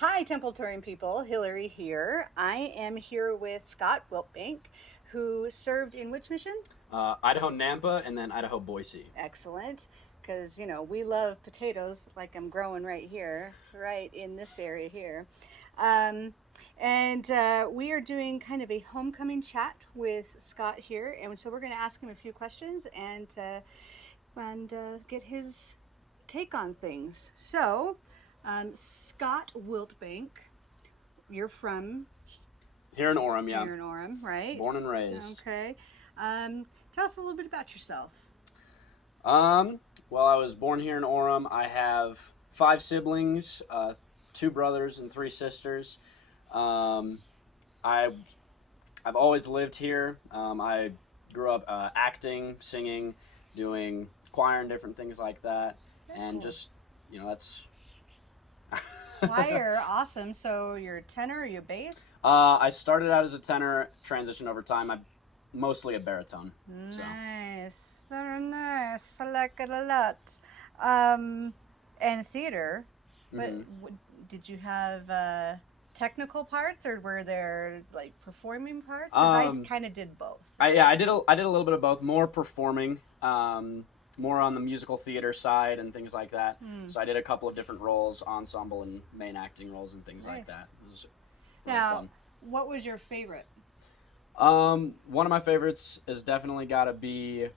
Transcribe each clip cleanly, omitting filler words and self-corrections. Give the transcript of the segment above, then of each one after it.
Hi, Temple Touring people. Hillary here. I am here with Scott Wiltbank, who served in which mission? Idaho Nampa and then Idaho Boise. Excellent. Because, we love potatoes like I'm growing right here, right in this area here. Um, and we are doing kind of a homecoming chat with Scott here. And so we're going to ask him a few questions and get his take on things. So, Scott Wiltbank, you're from Here in Orem, yeah. here in Orem, right? Born and raised. Okay. Tell us a little bit about yourself. Well, I was born here in Orem. I have five siblings, two brothers and three sisters. Um, I, I've always lived here. I grew up acting, singing, doing choir and different things like that. Very And cool. just, that's. Choir, awesome. So you're a tenor, you bass? I started out as a tenor, transitioned over time. I'm mostly a baritone. So. Nice. Very nice. I like it a lot. Um, and theater, but hmm did you have technical parts or were there like performing parts? Because I Um, kind of did both. I did a little bit of both. More performing, more on the musical theater side and things like that. Hmm. So I did a couple of different roles, ensemble and main acting roles and things like Nice. that. It was really Now, fun. what was your favorite? One of my favorites has definitely got to be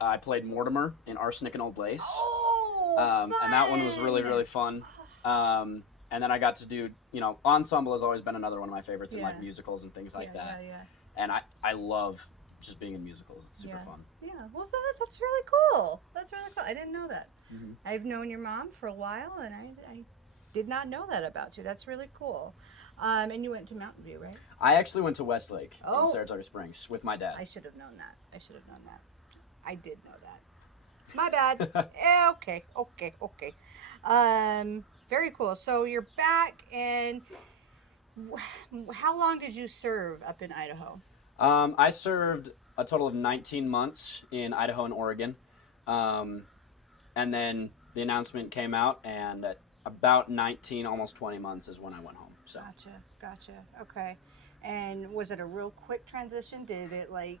I played Mortimer in Arsenic and Old Lace, Oh, and that one was really fun! really fun. And then I got to do ensemble has always been another one of my favorites in Yeah, like musicals and things yeah, like yeah, that. yeah, And I love just being in musicals. It's super yeah, fun. yeah. Well, that's really cool. That's really cool. I didn't know that. hmm I've known your mom for a while, and I did not know that about you. That's really cool. And you went to Mountain View, right? I actually went to Westlake in Oh, Saratoga Springs with my dad. I should have known that. I should have known that. I did know that. My bad. Okay, okay, okay. Very cool. So you're back, and how long did you serve up in Idaho? I served a total of 19 months in Idaho and Oregon. Um, and then the announcement came out, and at about 19, almost 20 months is when I went home. So Gotcha, gotcha. Okay. And was it a real quick transition? Did it like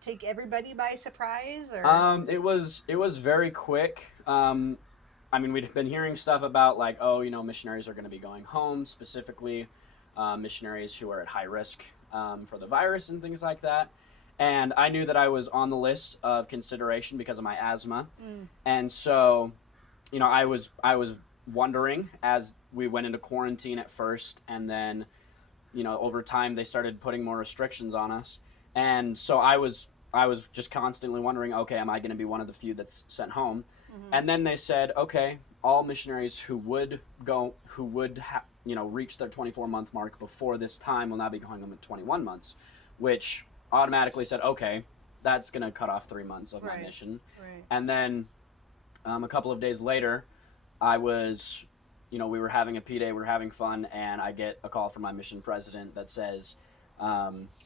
take everybody by surprise or? it was very quick. I mean, we'd been hearing stuff about like, oh, missionaries are going to be going home, specifically missionaries who are at high risk for the virus and things like that. And I knew that I was on the list of consideration because of my asthma, Mm, and so I was wondering as we went into quarantine at first, and then over time they started putting more restrictions on us, and so I was just constantly wondering, okay, am I going to be one of the few that's sent home? mm-hmm. And then they said, okay, all missionaries who would reach their 24-month mark before this time will now be going home at 21 months, which automatically said, okay, that's going to cut off 3 months of my Right, mission. right. And then a couple of days later, I was, we were having a P day, we were having fun, and I get a call from my mission president that says,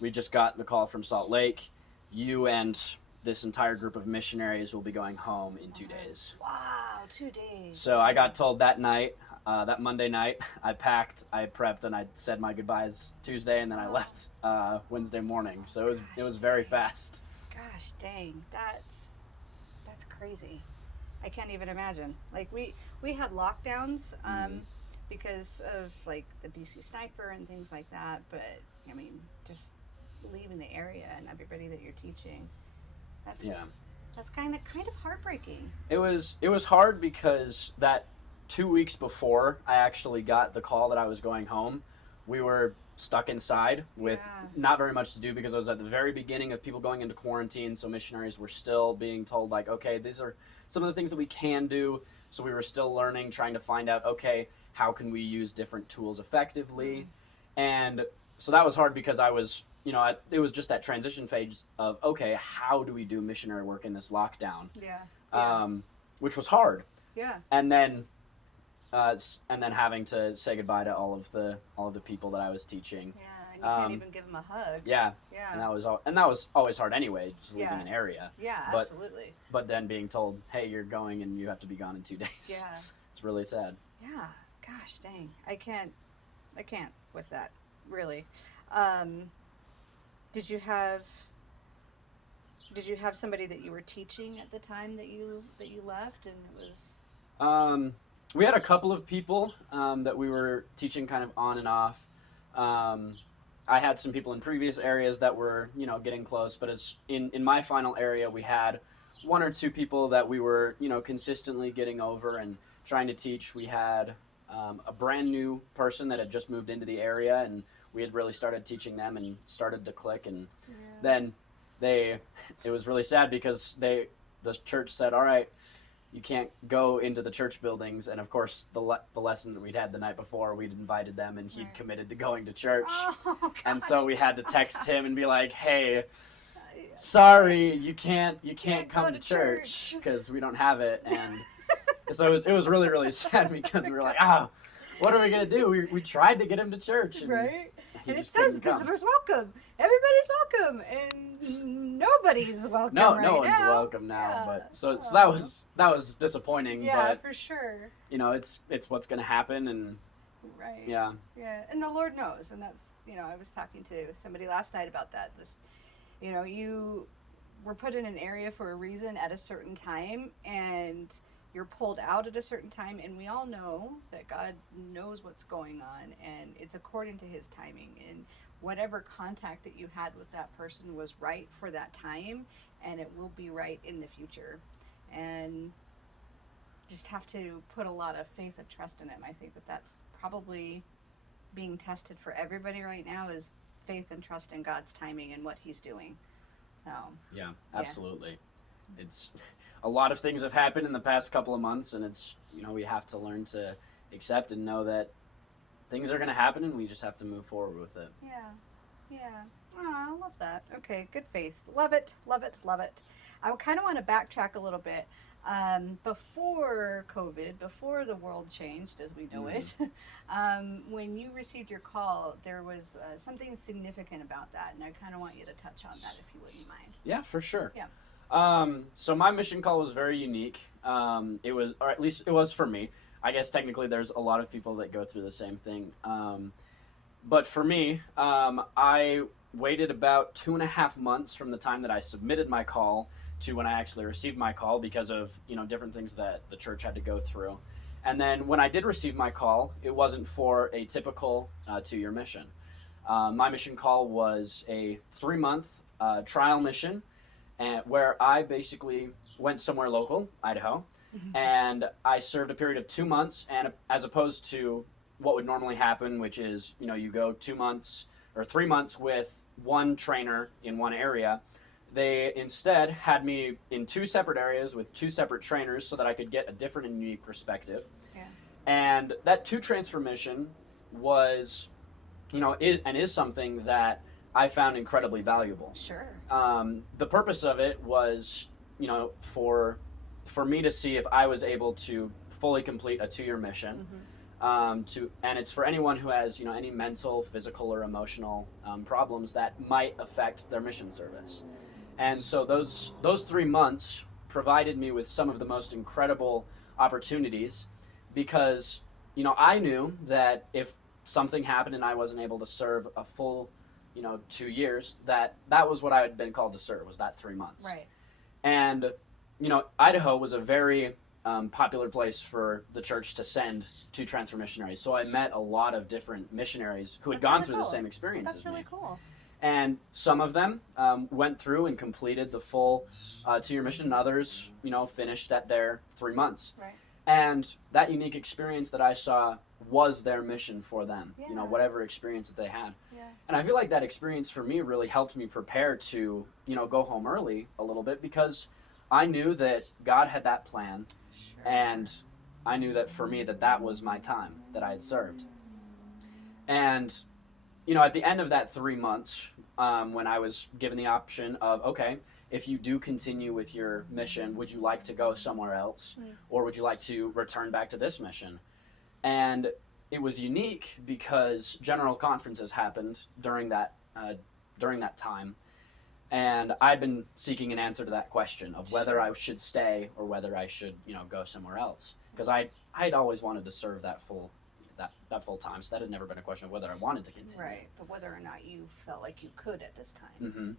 we just got the call from Salt Lake. You and this entire group of missionaries will be going home in 2 days. Wow, 2 days. So I got told that night, that Monday night, I packed, I prepped, and I said my goodbyes Tuesday, and then I Oh, left Wednesday morning. So it was gosh very dang. fast. Gosh dang. That's crazy. I can't even imagine. Like we had lockdowns hmm because of like the BC sniper and things like that, but I mean, just leaving the area and everybody that you're teaching. That's Yeah. that's kind of heartbreaking. It was hard because that 2 weeks before I actually got the call that I was going home, we were stuck inside with Yeah. not very much to do because I was at the very beginning of people going into quarantine. So missionaries were still being told like, okay, these are some of the things that we can do. So we were still learning, trying to find out, okay, how can we use different tools effectively, Mm, and so that was hard because I was, it was just that transition phase of okay, how do we do missionary work in this lockdown, yeah. Yeah. um, which was hard, Yeah. and then having to say goodbye to all of the people that I was teaching. Yeah, and you can't Um, even give them a hug. yeah, and Yeah. that was always hard anyway, just leaving Yeah. an area. Yeah, But absolutely. but then being told, hey, you're going and you have to be gone in 2 days. Yeah. It's really sad. Yeah. Gosh dang, I can't with that, really. Um, did you have did you have somebody that you were teaching at the time that you left, and it was Um, we had a couple of people that we were teaching kind of on and off. Um, I had some people in previous areas that were, getting close, but as in my final area, we had one or two people that we were, consistently getting over and trying to teach. We had a brand new person that had just moved into the area, and we had really started teaching them and started to click. And yeah. then they, it was really sad because the church said, "All right, you can't go into the church buildings." And of course, the lesson that we'd had the night before, we'd invited them, and he'd Right. committed to going to church. Oh And gosh. so we had to Oh text gosh. him and be like, "Hey, Sorry. sorry, you can't Go come to to church church. because we don't have it." And so it was really really sad because Oh we my were like, gosh. what are we gonna do? We tried to get him to church, and Right? he And it just says couldn't come. visitors welcome. Everybody's welcome, and nobody's welcome No right one's now. welcome now. Yeah. But so Oh. that was disappointing. Yeah, But for sure. it's what's gonna happen, and Right. yeah. Yeah, and the Lord knows, and that's I was talking to somebody last night about that. This, you were put in an area for a reason at a certain time, and you're pulled out at a certain time, and we all know that God knows what's going on, and it's according to His timing, and whatever contact that you had with that person was right for that time, and it will be right in the future, and just have to put a lot of faith and trust in Him. I think that that's probably being tested for everybody right now is faith and trust in God's timing and what He's doing. So, Yeah, yeah, absolutely. It's a lot of things have happened in the past couple of months, and it's we have to learn to accept and know that things are going to happen, and we just have to move forward with it. yeah, yeah. Oh, I love that. Okay, good faith. Love it, love it, love it. I kind of want to backtrack a little bit. Before COVID, before the world changed as we know Mm. it, when you received your call, there was something significant about that, and I kind of want you to touch on that if you wouldn't mind. Yeah, for sure. Yeah. So my mission call was very unique. It was, or at least it was for me. I guess technically there's a lot of people that go through the same thing. But for me, I waited about 2.5 months from the time that I submitted my call to when I actually received my call because of different things that the church had to go through. And then when I did receive my call, it wasn't for a typical 2-year mission. My mission call was a 3-month trial mission, and where I basically went somewhere local, Idaho, and I served a period of 2 months. And as opposed to what would normally happen, which is you go 2 months or 3 months with one trainer in one area, they instead had me in two separate areas with two separate trainers so that I could get a different and unique perspective. Yeah. And that two transfer mission was, is something that I found incredibly valuable. Sure. The purpose of it was, for me to see if I was able to fully complete a 2-year mission. And it's for anyone who has any mental, physical, or emotional problems that might affect their mission service. And so those 3 months provided me with some of the most incredible opportunities because I knew that if something happened and I wasn't able to serve a full 2 years, that was what I had been called to serve, was that 3 months. Right. And Idaho was a very popular place for the church to send two transfer missionaries. So I met a lot of different missionaries who had That's gone really through cool. the same experience That's as really me. cool. And some of them went through and completed the full 2-year mission, and others, finished at their 3 months. Right. And that unique experience that I saw was their mission for them, Yeah. whatever experience that they had. Yeah. And I feel like that experience for me really helped me prepare to, go home early a little bit because I knew that God had that plan, Sure. and I knew that for me that was my time that I had served. And at the end of that 3 months, when I was given the option of, okay, if you do continue with your mission, would you like to go somewhere else, or would you like to return back to this mission? And it was unique because general conferences happened during that time, and I'd been seeking an answer to that question of whether I should stay or whether I should go somewhere else, because I'd always wanted to serve that full that full time. So that had never been a question of whether I wanted to continue. Right, but whether or not you felt like you could at this time. Mm-hmm.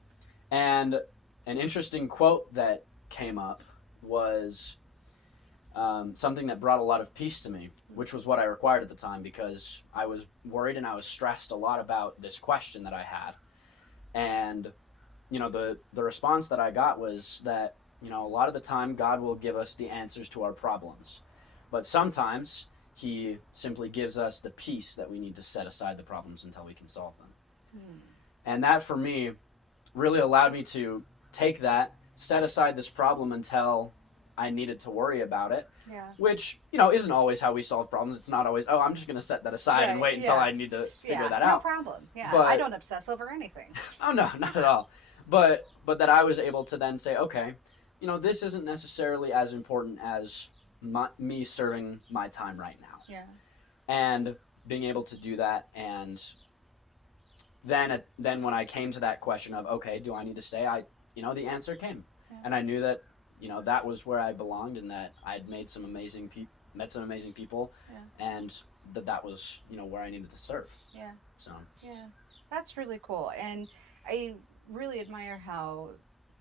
And an interesting quote that came up was something that brought a lot of peace to me, which was what I required at the time, because I was worried and I was stressed a lot about this question that I had. And, the response that I got was that, a lot of the time God will give us the answers to our problems. But sometimes he simply gives us the peace that we need to set aside the problems until we can solve them. And that, for me, really allowed me to take that, set aside this problem until I needed to worry about it. Yeah. Which, isn't always how we solve problems. It's not always, I'm just going to set that aside and wait until I need to figure that out. No problem. Yeah, but, I don't obsess over anything. Oh, no, not at all. But that I was able to then say, okay, this isn't necessarily as important as me serving my time right now. Yeah. And being able to do that, and then when I came to that question of, okay, do I need to stay? The answer came. Yeah. And I knew that, that was where I belonged, and that I'd met some amazing people, and that was, where I needed to serve. Yeah. So. Yeah. That's really cool. And I really admire how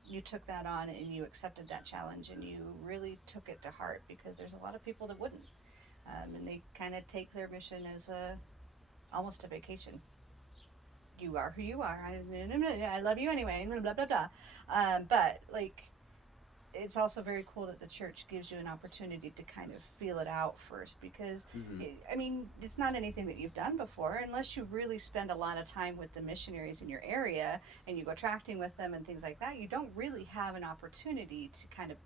you took that on and you accepted that challenge and you really took it to heart, because there's a lot of people that wouldn't. And they kind of take their mission as almost a vacation. You are who you are. I love you anyway. Blah blah blah. But it's also very cool that the church gives you an opportunity to kind of feel it out first, because it's not anything that you've done before, unless you really spend a lot of time with the missionaries in your area and you go tracting with them and things like that. You don't really have an opportunity to kind of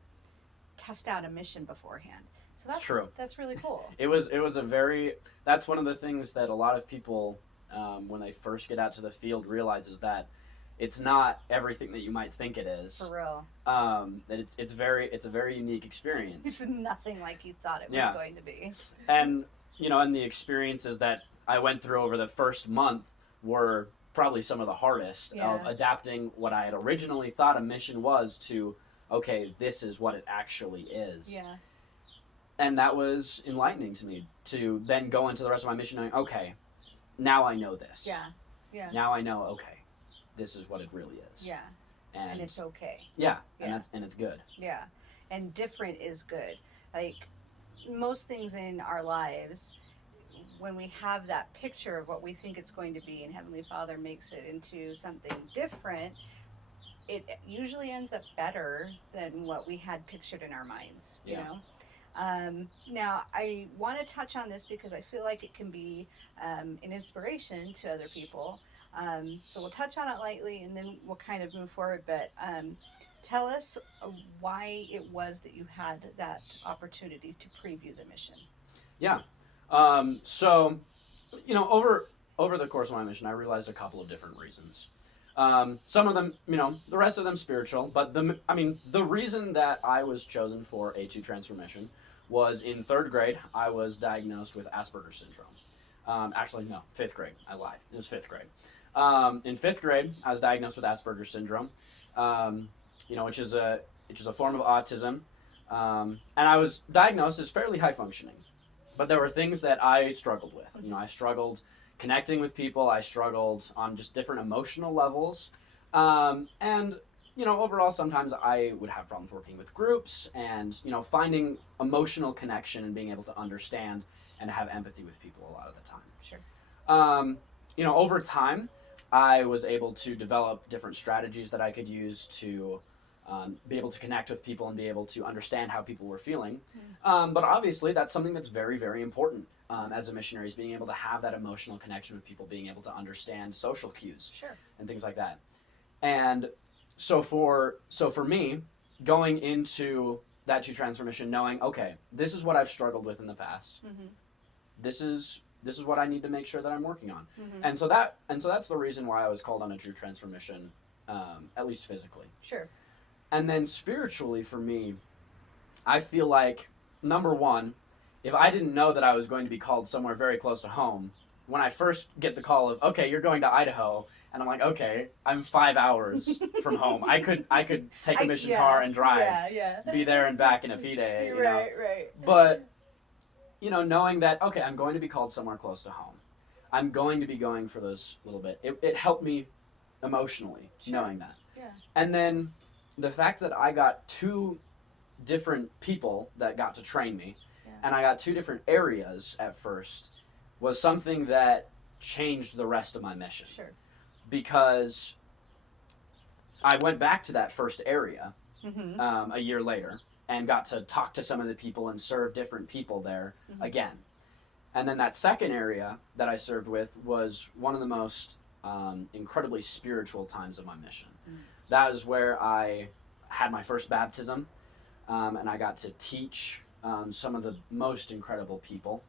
test out a mission beforehand. So that's true. That's really cool. That's one of the things that a lot of people, when they first get out to the field, realizes that it's not everything that you might think it is. For real. That it's a very unique experience. It's nothing like you thought it was going to be. And and the experiences that I went through over the first month were probably some of the hardest, of adapting what I had originally thought a mission was to, okay, this is what it actually is. Yeah. And that was enlightening to me, to then go into the rest of my mission knowing, okay, now I know this. Yeah. Yeah. Now I know, okay, this is what it really is. Yeah. And it's okay. Yeah. And it's good. Yeah. And different is good. Like most things in our lives, when we have that picture of what we think it's going to be and Heavenly Father makes it into something different, it usually ends up better than what we had pictured in our minds, you know? Now, I want to touch on this because I feel like it can be an inspiration to other people. So we'll touch on it lightly and then we'll kind of move forward. But tell us why it was that you had that opportunity to preview the mission. Yeah. So, over the course of my mission, I realized a couple of different reasons. Some of them, the rest of them spiritual, but the reason that I was chosen for A2 transformation was in 3rd grade, I was diagnosed with Asperger's syndrome. Actually, no, 5th grade. I lied. It was 5th grade. In 5th grade, I was diagnosed with Asperger's syndrome, which is a form of autism. And I was diagnosed as fairly high functioning, but there were things that I struggled with. I struggled connecting with people. I struggled on just different emotional levels. And overall, sometimes I would have problems working with groups and, finding emotional connection and being able to understand and have empathy with people a lot of the time. Sure. Over time, I was able to develop different strategies that I could use to be able to connect with people and be able to understand how people were feeling. But obviously, that's something that's very, very important as a missionary, is being able to have that emotional connection with people, being able to understand social cues and things like that. And so for me, going into that A2 transformation, knowing, okay, this is what I've struggled with in the past. Mm-hmm. This is what I need to make sure that I'm working on. Mm-hmm. And so that's the reason why I was called on a true transformation, at least physically. Sure. And then spiritually, for me, I feel like, number one, if I didn't know that I was going to be called somewhere very close to home, when I first get the call of, okay, you're going to Idaho, and I'm like, okay, I'm 5 hours from home. I could take a mission car and drive, be there and back in a P-Day. Right. But knowing that, okay, I'm going to be called somewhere close to home. I'm going to be going for those little bit. It helped me emotionally, Sure. knowing that. Yeah. And then the fact that I got two different people that got to train me, and I got two different areas at first, was something that changed the rest of my mission. Sure. Because I went back to that first area Mm-hmm. a year later and got to talk to some of the people and serve different people there again. And then that second area that I served with was one of the most incredibly spiritual times of my mission. That was where I had my first baptism, and I got to teach some of the most incredible people,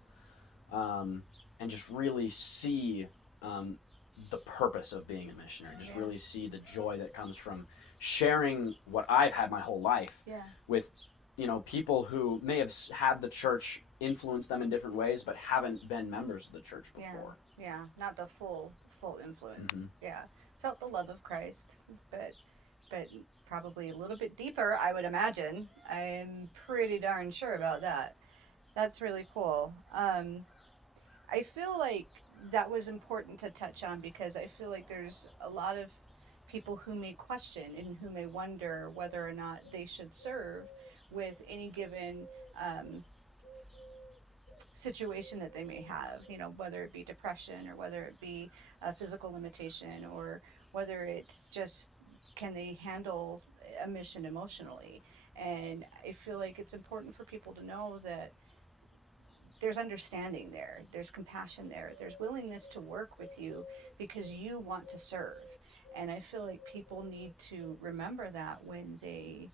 and just really see the purpose of being a missionary. Just really see the joy that comes from sharing what I've had my whole life with people who may have had the church influence them in different ways, but haven't been members of the church before. Yeah, not the full influence. Yeah, felt the love of Christ, but probably a little bit deeper, I would imagine. I'm pretty darn sure about that. That's really cool. I feel like that was important to touch on because I feel like there's a lot of people who may question and who may wonder whether or not they should serve with any given situation that they may have, whether it be depression or whether it be a physical limitation or whether it's just can they handle a mission emotionally. And I feel like it's important for people to know that there's understanding there, there's compassion there, there's willingness to work with you because you want to serve. And I feel like people need to remember that when they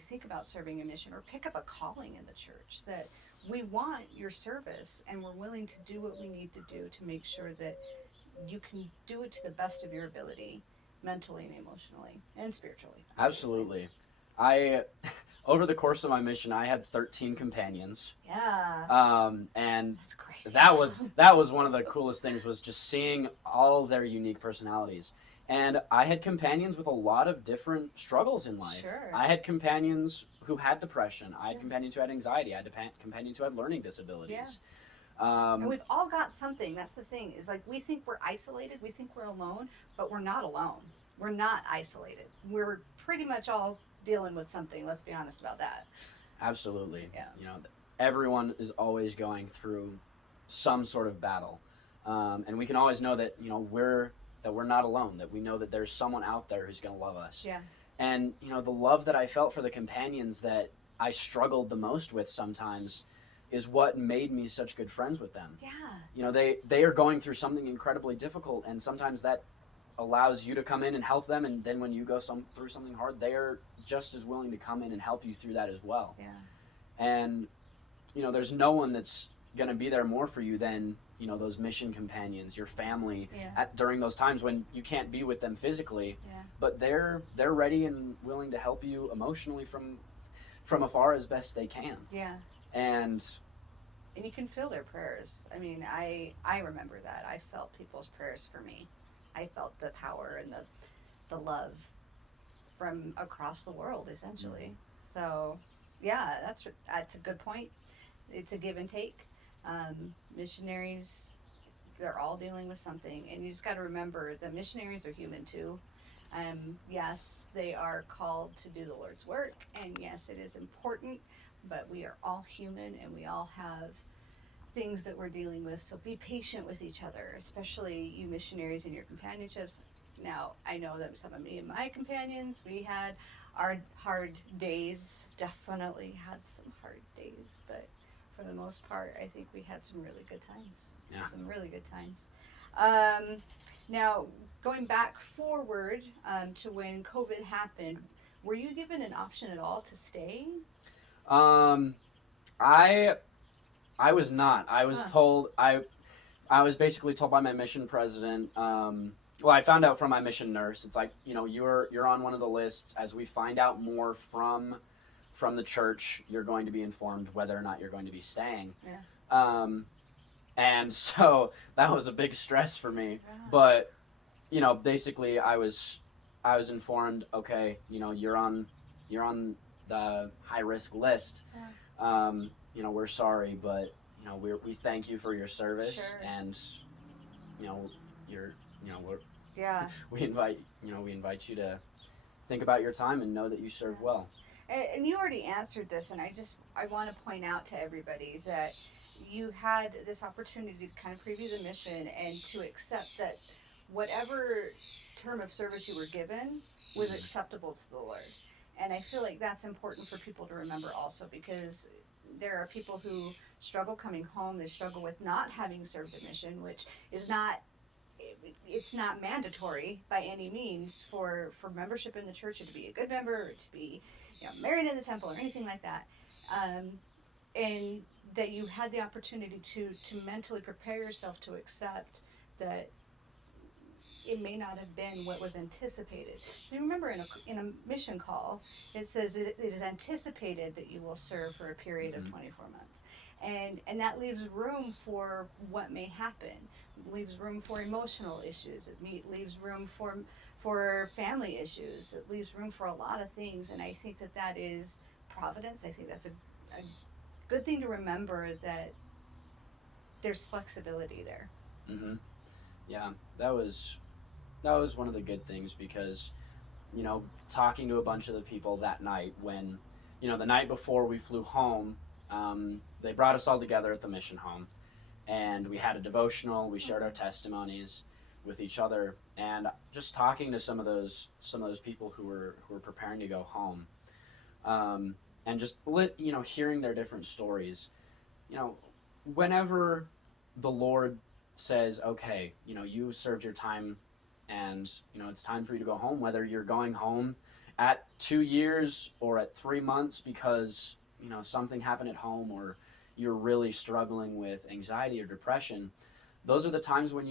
think about serving a mission or pick up a calling in the church, that we want your service and we're willing to do what we need to do to make sure that you can do it to the best of your ability, mentally and emotionally and spiritually. Obviously. Absolutely. I over the course of my mission, I had 13 companions. Yeah. And That's crazy. that was one of the coolest things, was just seeing all their unique personalities. And I had companions with a lot of different struggles in life. Sure. I had companions who had depression. I had companions who had anxiety. I had companions who had learning disabilities. And we've all got something. That's the thing. Is like we think we're isolated. We think we're alone, but we're not alone. We're not isolated. We're pretty much all dealing with something. Let's be honest about that. Absolutely. Yeah. Everyone is always going through some sort of battle, and we can always know that we're not alone. That we know that there's someone out there who's going to love us. Yeah. And the love that I felt for the companions that I struggled the most with sometimes is what made me such good friends with them. Yeah. They are going through something incredibly difficult, and sometimes that allows you to come in and help them, and then when you go through something hard, they are just as willing to come in and help you through that as well. Yeah. And there's no one that's going to be there more for you than those mission companions, your family, during those times when you can't be with them physically, but they're ready and willing to help you emotionally from afar as best they can. Yeah. And you can feel their prayers. I mean, I remember that. I felt people's prayers for me. I felt the power and the love from across the world, essentially. So, yeah, that's a good point. It's a give and take. Missionaries, they're all dealing with something, and you just got to remember that missionaries are human too. Yes, they are called to do the Lord's work, and yes, it is important, but we are all human and we all have things that we're dealing with. So be patient with each other, especially you missionaries in your companionships. Now, I know that some of me and my companions, we had our hard days, definitely had some hard days, but for the most part, I think we had some really good times. Yeah. Some really good times. Now, going back forward to when COVID happened, were you given an option at all to stay? I was not. I was told I was basically told by my mission president. Well, I found out from my mission nurse. It's like you're on one of the lists. As we find out more from the church, you're going to be informed whether or not you're going to be staying. Yeah. And so that was a big stress for me. Yeah. But basically I was informed. Okay, you're on the high risk list. Yeah. we're sorry, but we thank you for your service, Sure. and you know, you're, we're, Yeah. we invite you to think about your time and know that you served Yeah. well. And you already answered this, and I want to point out to everybody that you had this opportunity to kind of preview the mission and to accept that whatever term of service you were given was acceptable to the Lord. And I feel like that's important for people to remember also, because there are people who struggle coming home. They struggle with not having served a mission, which is not, it's not mandatory by any means for membership in the church, or to be a good member, or to be married in the temple, or anything like that. um, and that you had the opportunity to mentally prepare yourself to accept that it may not have been what was anticipated. So you remember in a mission call, it says it is anticipated that you will serve for a period of Mm-hmm. 24 months. And that leaves room for what may happen. It leaves room for emotional issues. It leaves room for family issues. It leaves room for a lot of things. And I think that is providence. I think that's a good thing to remember, that there's flexibility there. Mm-hmm. Yeah, that was one of the good things, because talking to a bunch of the people that night, when the night before we flew home, they brought us all together at the mission home, and we had a devotional. We shared our testimonies with each other, and just talking to some of those people who were preparing to go home, and just hearing their different stories. Whenever the Lord says, okay, you've served your time, and it's time for you to go home, whether you're going home at 2 years or at 3 months because something happened at home, or you're really struggling with anxiety or depression. Those are the times when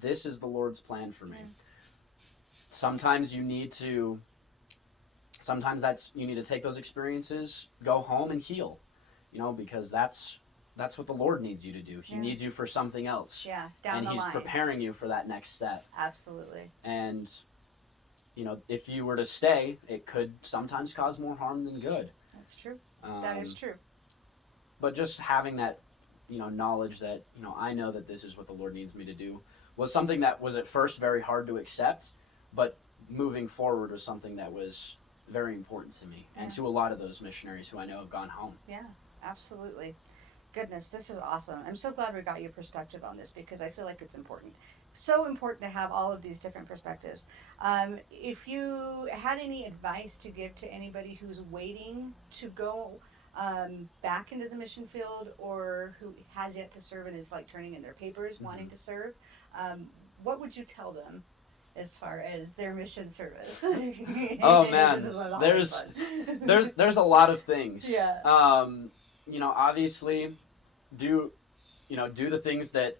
this is the Lord's plan for me. Sometimes you need to take those experiences, go home and heal, because that's what the Lord needs you to do. He needs you for something else. Yeah, down and the He's line. preparing you for that next step. Absolutely. And if you were to stay, it could sometimes cause more harm than good. That's true. That is true. But just having that knowledge that I know that this is what the Lord needs me to do was something that was at first very hard to accept, but moving forward was something that was very important to me, and to a lot of those missionaries who I know have gone home. Yeah, absolutely. Goodness, this is awesome. I'm so glad we got your perspective on this, because I feel like it's important. So important to have all of these different perspectives. If you had any advice to give to anybody who's waiting to go back into the mission field, or who has yet to serve and is like turning in their papers, wanting to serve, what would you tell them as far as their mission service? Oh man, there's a lot of things. Yeah. Obviously, do the things that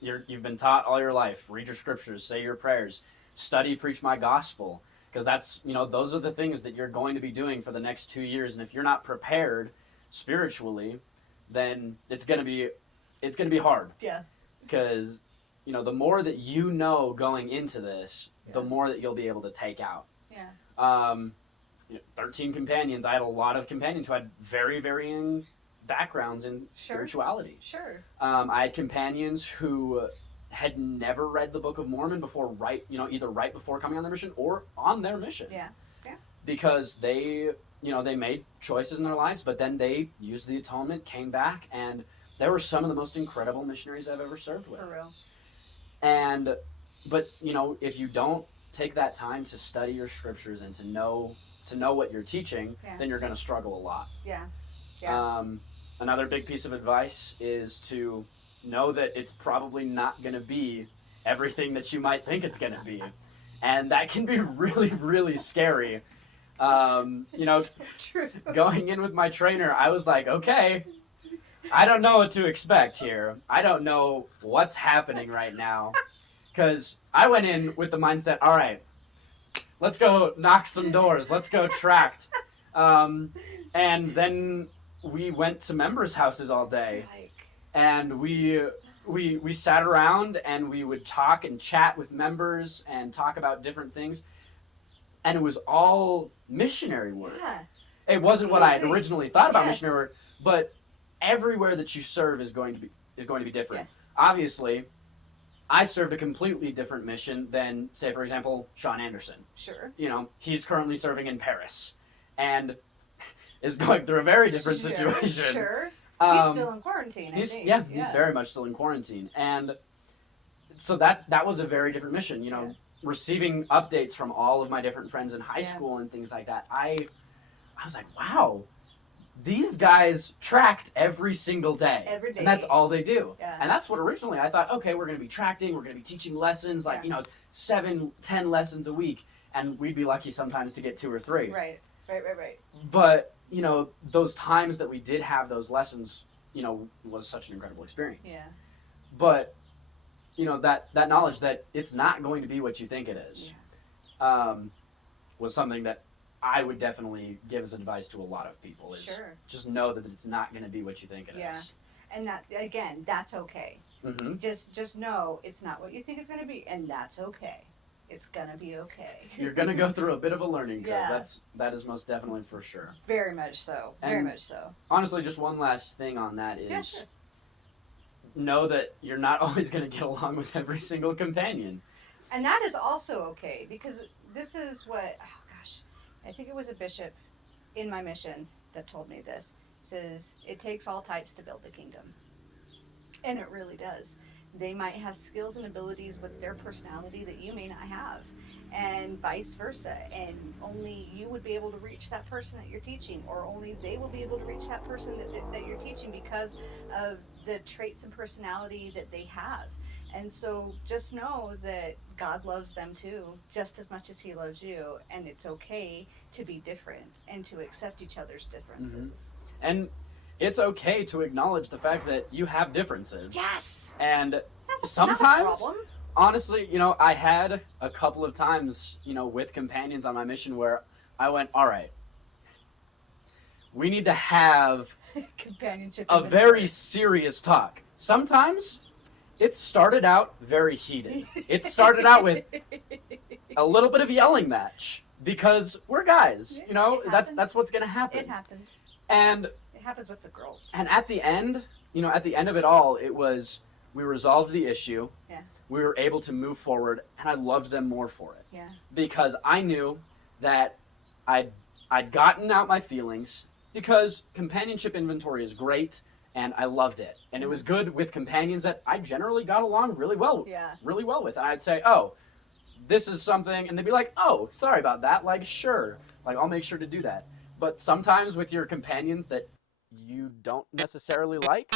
you've been taught all your life. Read your scriptures, say your prayers, study, preach my gospel, because that's those are the things that you're going to be doing for the next 2 years. And if you're not prepared spiritually, then it's gonna be hard. Yeah. Because the more that going into this, the more that you'll be able to take out. Yeah. 13 companions. I had a lot of companions who had very varying backgrounds in spirituality. Sure. I had companions who had never read the Book of Mormon before, either right before coming on their mission or on their mission. Yeah. Yeah. Because they made choices in their lives, but then they used the atonement, came back, and they were some of the most incredible missionaries I've ever served with. For real. But if you don't take that time to study your scriptures and to know what you're teaching, then you're going to struggle a lot. Yeah. Yeah. Another big piece of advice is to know that it's probably not going to be everything that you might think it's going to be. And that can be really, really scary. So true. Going in with my trainer, I was like, okay, I don't know what to expect here. I don't know what's happening right now. Because I went in with the mindset, all right, let's go knock some doors. Let's go tract. And then we went to members' houses all day. And we sat around and we would talk and chat with members and talk about different things. And it was all missionary work. Yeah. It wasn't what I had originally thought about missionary work, but everywhere that you serve is going to be different. Yes. Obviously, I served a completely different mission than, say, for example, Sean Anderson. Sure. You know, he's currently serving in Paris and is going through a very different situation. Sure. He's still in quarantine, I think. Yeah, he's very much still in quarantine. And so that was a very different mission, you know, receiving updates from all of my different friends in high school and things like that. I was like, wow, these guys tracked every single day. Every day. And that's all they do. Yeah. And that's what originally I thought, okay, we're going to be tracting, we're going to be teaching lessons, like, 7-10 lessons a week. And we'd be lucky sometimes to get 2 or 3. Right. But, those times that we did have those lessons, was such an incredible experience. Yeah. But, that knowledge that it's not going to be what you think it is, was something that I would definitely give as advice to a lot of people is just know that it's not going to be what you think it is. And that, again, that's okay. Mm-hmm. Just know it's not what you think it's going to be, and that's okay. It's going to be okay. You're going to go through a bit of a learning curve. Yeah. That is most definitely for sure. Very much so. Very much so. Honestly, just one last thing on that is know that you're not always going to get along with every single companion. And that is also okay, because this is what, I think it was a bishop in my mission that told me this. Says it takes all types to build the kingdom. And it really does. They might have skills and abilities with their personality that you may not have, and vice versa. And only you would be able to reach that person that you're teaching, or only they will be able to reach that person that you're teaching because of the traits and personality that they have. And so just know that God loves them too, just as much as he loves you. And it's okay to be different and to accept each other's differences. Mm-hmm. And it's okay to acknowledge the fact that you have differences. Yes! And That's sometimes, not a problem. Honestly, I had a couple of times, with companions on my mission where I went, all right, we need to have companionship a very serious talk. Sometimes it started out very heated. It started out with a little bit of a yelling match because we're guys, that's what's going to happen. It happens. And it happens with the girls too. And at the end of it all, it was, we resolved the issue. Yeah. We were able to move forward, and I loved them more for it. Yeah. Because I knew that I'd gotten out my feelings, because companionship inventory is great, and I loved it. And it was good with companions that I generally got along really well with. And I'd say, oh, this is something, and they'd be like, oh, sorry about that. Like, sure. Like, I'll make sure to do that. But sometimes with your companions that you don't necessarily like,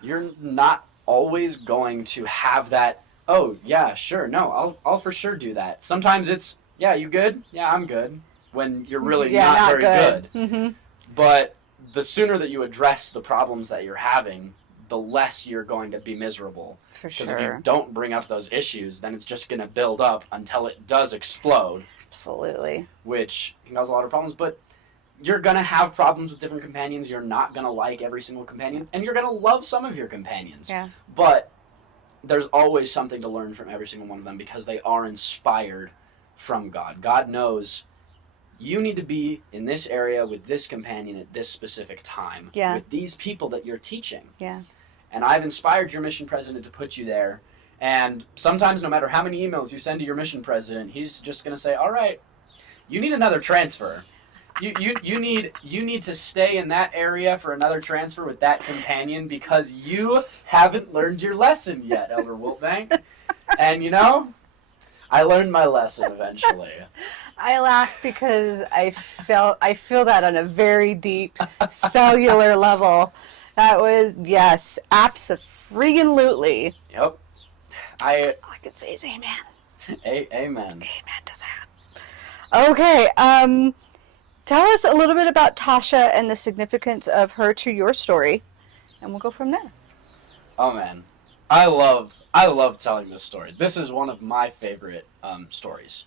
you're not always going to have that, oh, yeah, sure, no, I'll for sure do that. Sometimes it's, yeah, you good? Yeah, I'm good. When you're really not very good. Mm-hmm. But the sooner that you address the problems that you're having, the less you're going to be miserable. For sure. Because if you don't bring up those issues, then it's just going to build up until it does explode. Absolutely. Which can cause a lot of problems. But you're going to have problems with different companions. You're not going to like every single companion. And you're going to love some of your companions. Yeah. But there's always something to learn from every single one of them because they are inspired from God. God knows you need to be in this area with this companion at this specific time. Yeah. With these people that you're teaching. Yeah. And I've inspired your mission president to put you there. And sometimes no matter how many emails you send to your mission president, he's just going to say, all right, you need another transfer. You need to stay in that area for another transfer with that companion because you haven't learned your lesson yet, Elder Wiltbank. And I learned my lesson eventually. I laugh because I feel that on a very deep cellular level. That was, yes, abso-freaking-lutely. Yep. All I could say is amen. Amen. Amen to that. Okay, tell us a little bit about Tasha and the significance of her to your story, and we'll go from there. Oh, man. I love telling this story. This is one of my favorite stories.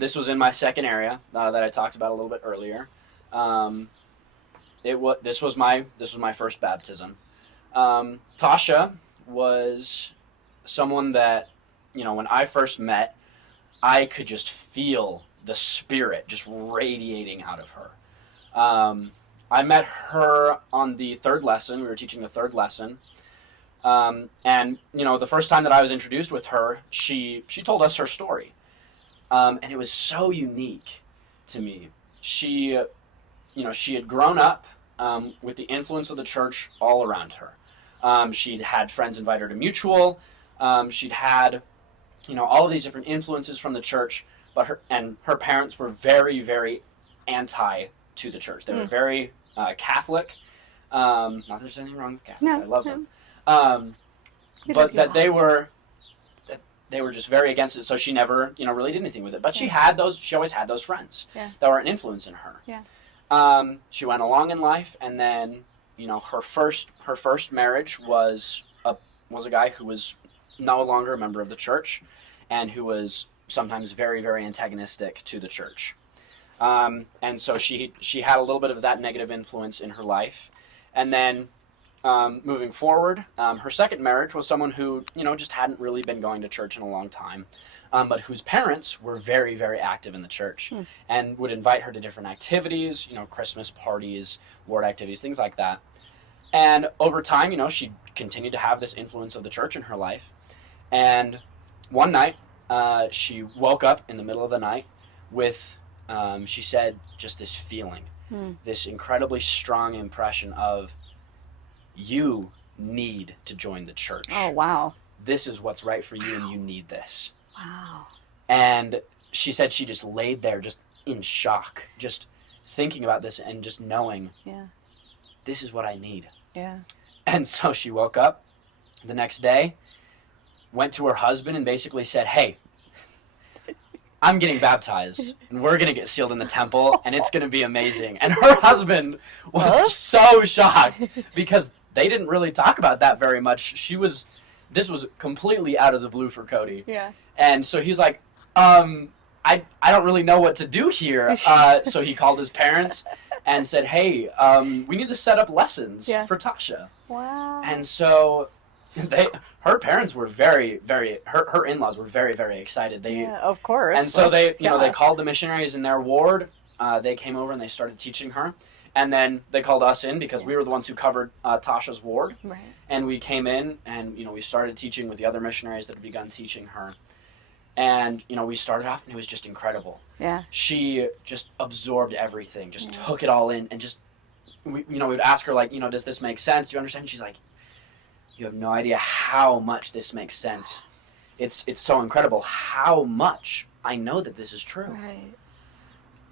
This was in my second area that I talked about a little bit earlier. This was my first baptism. Tasha was someone that, when I first met, I could just feel the spirit just radiating out of her. I met her on the third lesson. We were teaching the third lesson. And, the first time that I was introduced with her, she told us her story. And it was so unique to me. She had grown up with the influence of the church all around her. She'd had friends invite her to mutual. She'd had, all of these different influences from the church, but her parents were very, very anti to the church. They were very Catholic. Not that there's anything wrong with Catholics. I love them. But that they were just very against it. So she never, really did anything with it. But she always had those friends that were an influence in her. Yeah. She went along in life, and then, her first marriage was a guy who was no longer a member of the church, and who was sometimes very, very antagonistic to the church. And so she had a little bit of that negative influence in her life. And then moving forward, her second marriage was someone who, just hadn't really been going to church in a long time, but whose parents were very, very active in the church and would invite her to different activities, Christmas parties, ward activities, things like that. And over time, she continued to have this influence of the church in her life. And one night, she woke up in the middle of the night with, she said, just this feeling, this incredibly strong impression of, you need to join the church. Oh, wow. This is what's right for you, and you need this. Wow. And she said she just laid there just in shock, just thinking about this and just knowing, this is what I need. Yeah. And so she woke up the next day, went to her husband and basically said, hey, I'm getting baptized, and we're going to get sealed in the temple, and it's going to be amazing. And her husband was so shocked because they didn't really talk about that very much. This was completely out of the blue for Cody. Yeah. And so he was like, I don't really know what to do here. So he called his parents and said, hey, we need to set up lessons for Tasha. Wow. And so her parents were very, very, her in-laws were very, very excited. Of course. And so they called the missionaries in their ward. They came over and they started teaching her. And then they called us in because we were the ones who covered Tasha's ward. Right. And we came in and, we started teaching with the other missionaries that had begun teaching her. And, we started off and it was just incredible. Yeah. She just absorbed everything, just took it all in, and just, we would ask her, like, does this make sense? Do you understand? And she's like, you have no idea how much this makes sense. It's so incredible how much I know that this is true. Right.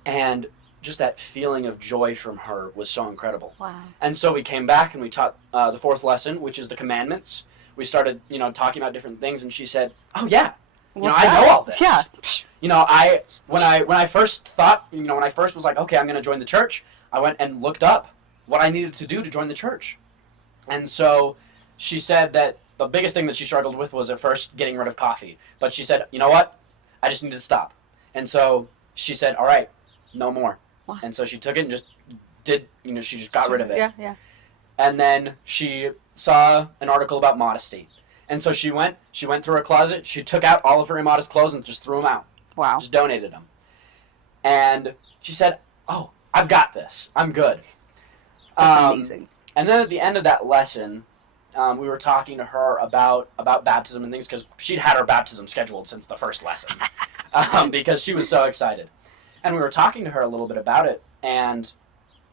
And just that feeling of joy from her was so incredible. Wow. And so we came back and we taught the fourth lesson, which is the commandments. We started, talking about different things, and she said, oh yeah, I know all this. Yeah. When I first thought, when I first was like, okay, I'm going to join the church, I went and looked up what I needed to do to join the church. And so she said that the biggest thing that she struggled with was at first getting rid of coffee. But she said, you know what? I just need to stop. And so she said, all right, no more. Wow. And so she took it and just did, she just got rid of it. Yeah, yeah. And then she saw an article about modesty. And so she went through her closet, she took out all of her immodest clothes and just threw them out. Wow. Just donated them. And she said, oh, I've got this. I'm good. That's amazing. And then at the end of that lesson, we were talking to her about baptism and things, because she'd had her baptism scheduled since the first lesson because she was so excited. And we were talking to her a little bit about it, and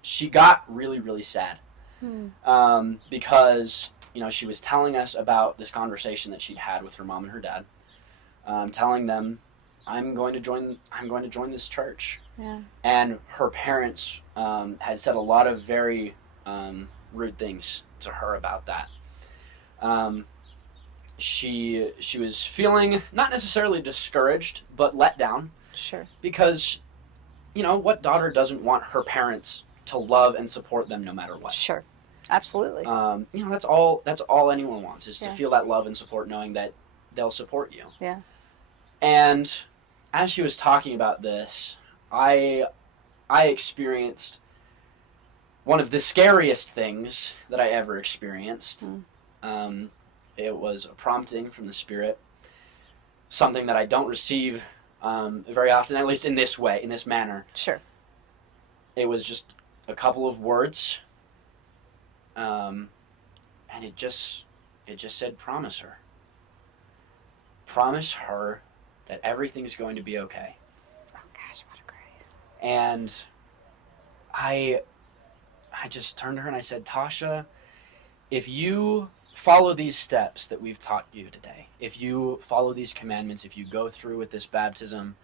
she got really, really sad because she was telling us about this conversation that she'd had with her mom and her dad, telling them, I'm going to join this church. Yeah. And her parents had said a lot of very rude things to her about that. She was feeling not necessarily discouraged, but let down. Sure. Because, what daughter doesn't want her parents to love and support them no matter what? Sure. Absolutely. That's all anyone wants, is to feel that love and support, knowing that they'll support you. Yeah. And as she was talking about this, I experienced one of the scariest things that I ever experienced. It was a prompting from the Spirit, something that I don't receive very often, at least in this way, in this manner. Sure. It was just a couple of words, and it just said, promise her that everything's going to be okay. Oh gosh, what a great. And I just turned to her and I said, Tasha, if you follow these steps that we've taught you today, if you follow these commandments, if you go through with this baptism,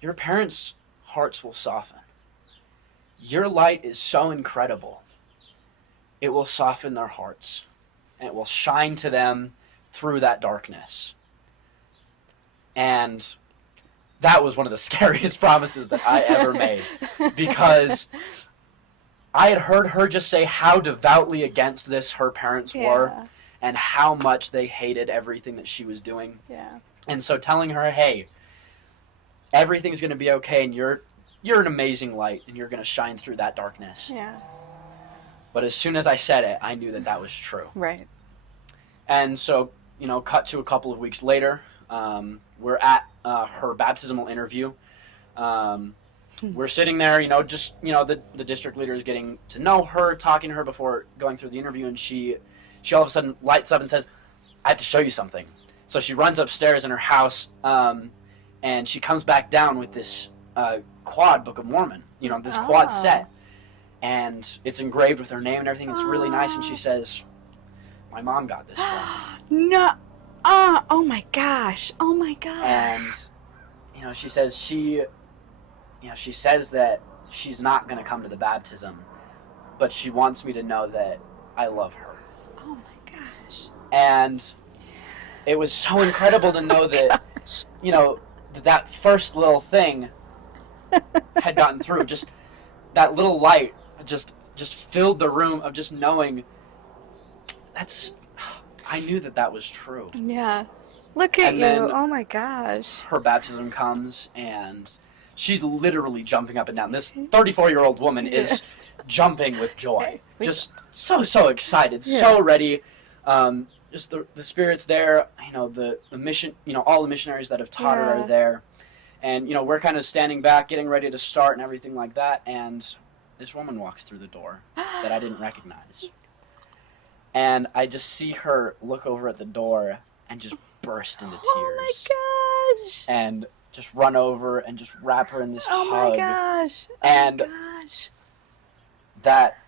your parents' hearts will soften. Your light is so incredible. It will soften their hearts, and it will shine to them through that darkness. And that was one of the scariest promises that I ever made, because I had heard her just say how devoutly against this her parents were, and how much they hated everything that she was doing. Yeah. And so telling her, hey, everything's going to be okay, and you're an amazing light, and you're going to shine through that darkness. Yeah. But as soon as I said it, I knew that that was true. Right. And so, cut to a couple of weeks later, we're at her baptismal interview. We're sitting there, the district leader is getting to know her, talking to her before going through the interview, and she all of a sudden lights up and says, I have to show you something. So she runs upstairs in her house, and she comes back down with this quad Book of Mormon, this quad set. And it's engraved with her name and everything. It's really nice. And she says, my mom got this from me. No. Oh my gosh. Oh my gosh. And, she says she says that she's not going to come to the baptism, but she wants me to know that I love her. Oh my gosh. And it was so incredible to know that, that first little thing had gotten through. Just that little light just filled the room of just knowing I knew that was true. Yeah. Look at you. Oh my gosh. Her baptism comes and she's literally jumping up and down. This 34-year-old woman is jumping with joy. Just so excited, so ready. Just the spirit's there. The mission, all the missionaries that have taught her are there. And, we're kind of standing back, getting ready to start and everything like that. And this woman walks through the door that I didn't recognize. And I just see her look over at the door and just burst into tears. Oh my gosh. And just run over and just wrap her in this hug. Oh my gosh. And oh gosh. That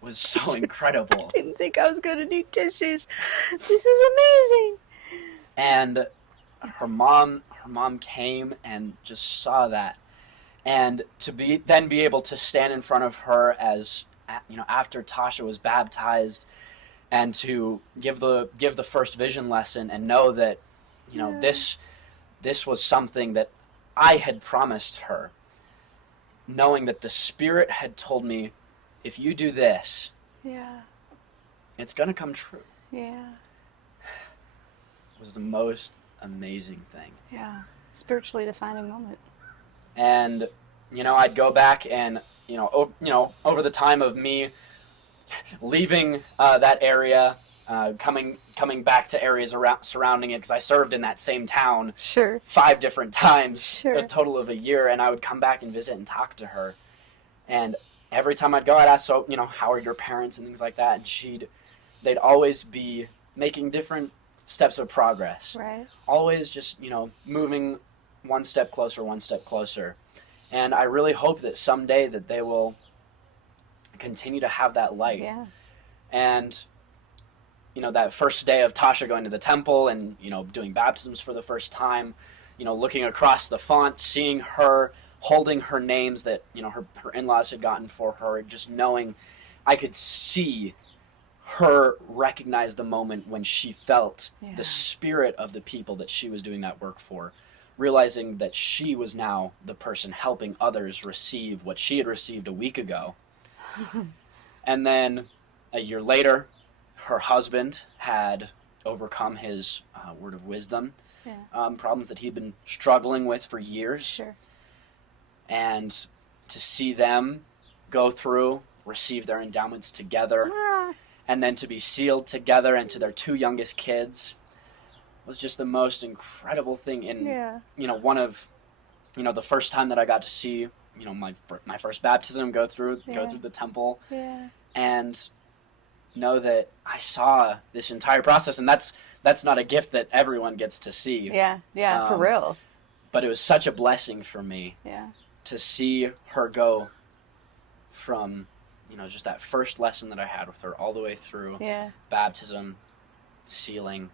was so incredible. I didn't think I was going to need tissues. This is amazing. And her mom came and just saw that. And to be able to stand in front of her as after Tasha was baptized, and to give the first vision lesson and know that this was something that I had promised her, knowing that the Spirit had told me, if you do this, it's gonna come true. It was the most amazing thing. Yeah, spiritually defining moment. And I'd go back and over the time of me leaving that area, coming back to areas surrounding it, because I served in that same town 5 different times, a total of a year, and I would come back and visit and talk to her. And every time I'd go, I'd ask, so how are your parents and things like that, and they'd always be making different steps of progress. Right. Always just moving one step closer. And I really hope that someday that they will continue to have that light. Yeah. And that first day of Tasha going to the temple and doing baptisms for the first time, looking across the font, seeing her holding her names that her in-laws had gotten for her, just knowing I could see her recognize the moment when she felt the spirit of the people that she was doing that work for, realizing that she was now the person helping others receive what she had received a week ago. And then a year later, her husband had overcome his word of wisdom problems that he'd been struggling with for years. Sure. And to see them go through, receive their endowments together, and then to be sealed together and to their 2 youngest kids was just the most incredible thing. And one of the first time that I got to see my first baptism, go through the temple, and know that I saw this entire process, and that's not a gift that everyone gets to see. For real. But it was such a blessing for me to see her go from, just that first lesson that I had with her all the way through baptism, sealing,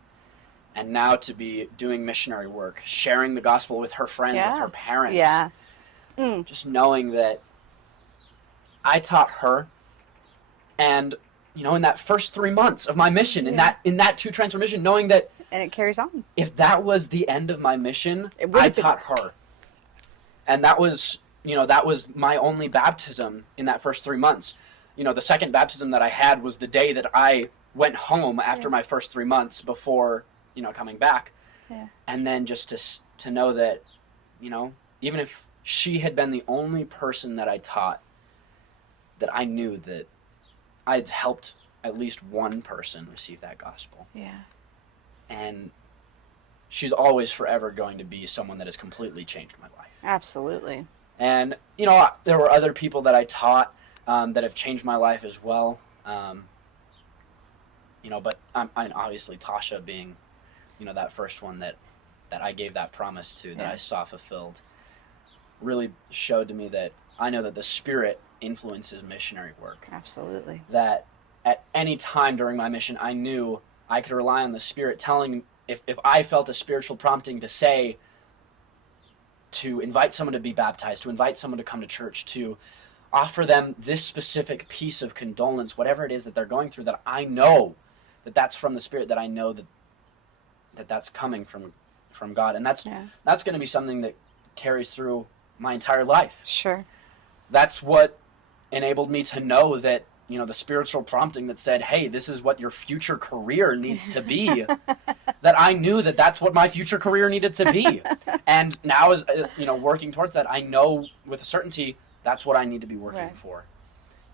and now to be doing missionary work, sharing the gospel with her friends, with her parents. Just knowing that I taught her, and in that first 3 months of my mission, in that two transformation, knowing that, and it carries on. If that was the end of my mission, I taught her, and that was my only baptism in that first 3 months. The second baptism that I had was the day that I went home after my first 3 months before coming back, and then just to know that even if she had been the only person that I taught, that I knew that I'd helped at least one person receive that gospel. And she's always forever going to be someone that has completely changed my life. Absolutely. And, there were other people that I taught that have changed my life as well. But I'm obviously Tasha being, that first one that I gave that promise to, that I saw fulfilled, really showed to me that I know that the Spirit influences missionary work. Absolutely. That at any time during my mission, I knew I could rely on the Spirit telling, if I felt a spiritual prompting to invite someone to be baptized, to invite someone to come to church, to offer them this specific piece of condolence, whatever it is that they're going through, that I know that that's from the Spirit, that I know that that's coming from God. And that's going to be something that carries through my entire life. Sure. That's what enabled me to know that, the spiritual prompting that said, hey, this is what your future career needs to be, that I knew that that's what my future career needed to be. And now as, working towards that, I know with a certainty that's what I need to be working for.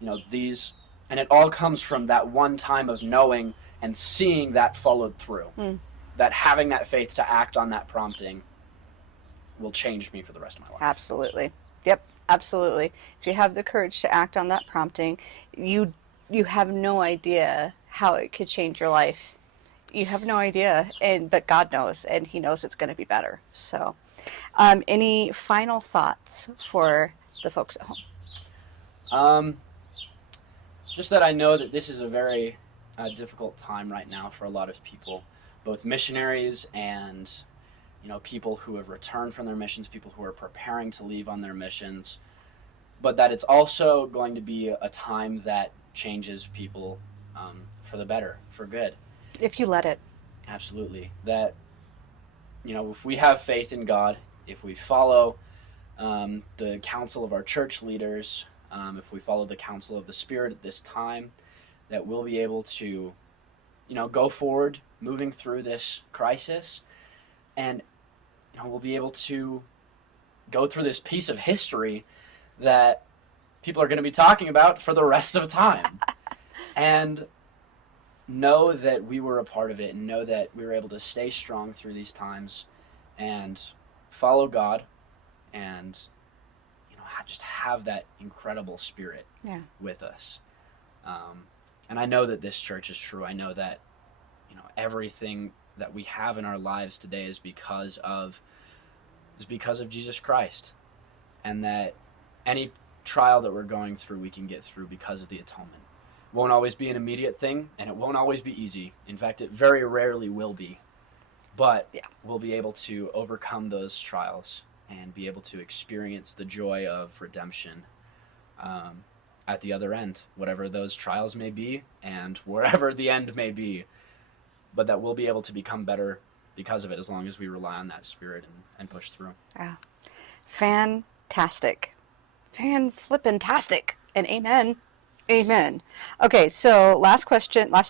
And it all comes from that one time of knowing and seeing that followed through. That having that faith to act on that prompting will change me for the rest of my life. Absolutely. Yep, absolutely. If you have the courage to act on that prompting, you have no idea how it could change your life. You have no idea, but God knows, and He knows it's going to be better. So, any final thoughts for the folks at home? Just that I know that this is a very difficult time right now for a lot of people, both missionaries and people who have returned from their missions, people who are preparing to leave on their missions, but that it's also going to be a time that changes people for the better, for good. If you let it. Absolutely. That, if we have faith in God, if we follow the counsel of our church leaders, if we follow the counsel of the Spirit at this time, that we'll be able to, go forward, moving through this crisis, and we'll be able to go through this piece of history that people are going to be talking about for the rest of time. And know that we were a part of it, and know that we were able to stay strong through these times and follow God, and just have that incredible Spirit with us. And I know that this church is true. I know that everything that we have in our lives today is because of Jesus Christ, and that any trial that we're going through, we can get through because of the atonement. It won't always be an immediate thing, and it won't always be easy. In fact, it very rarely will be. But we'll be able to overcome those trials and be able to experience the joy of redemption at the other end, whatever those trials may be and wherever the end may be. But that we'll be able to become better because of it, as long as we rely on that Spirit and push through. Yeah. Fantastic. Fan-flippin-tastic. And amen. Amen. Okay, so last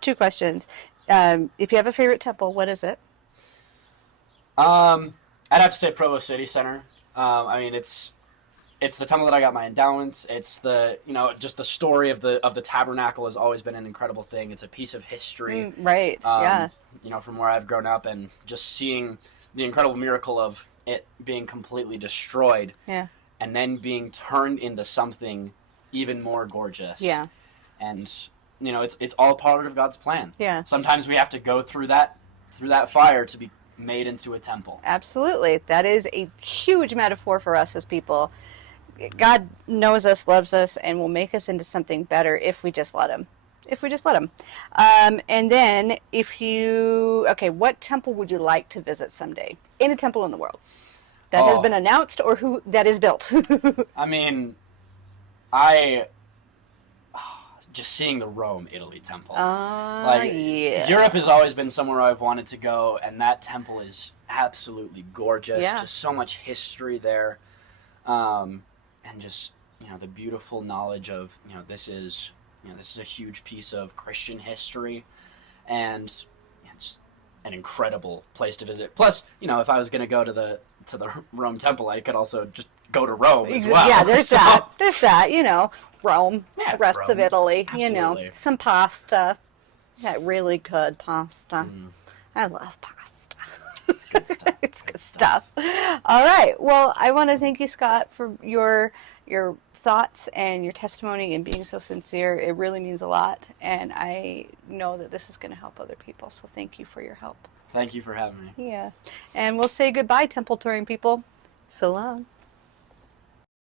two questions. If you have a favorite temple, what is it? I'd have to say Provo City Center. It's the temple that I got my endowments. It's just the story of the tabernacle has always been an incredible thing. It's a piece of history. Right. From where I've grown up, and just seeing the incredible miracle of it being completely destroyed. Yeah. and then being turned into something even more gorgeous. Yeah. And it's all part of God's plan. Yeah. Sometimes we have to go through that fire to be made into a temple. Absolutely. That is a huge metaphor for us as people. God knows us, loves us, and will make us into something better if we just let him. And then what temple would you like to visit someday? Any temple in the world that has been announced or who that is built? I mean, just seeing the Rome, Italy temple. Yeah. Europe has always been somewhere I've wanted to go, and that temple is absolutely gorgeous. Yeah. Just so much history there, and just the beautiful knowledge of this is a huge piece of Christian history, and it's an incredible place to visit. Plus, if I was going to go to the Rome temple, I could also just go to Rome as well. Yeah, there's that. There's that, Rome, Yeah, the rest Rome. of Italy, Absolutely. some pasta. That really good pasta. I love pasta. It's good stuff. It's good stuff. All right. Well, I want to thank you, Scott, for your thoughts and your testimony and being so sincere. It really means a lot, and I know that this is going to help other people. So thank you for your help. Thank you for having me. Yeah. And we'll say goodbye, temple touring people. So long.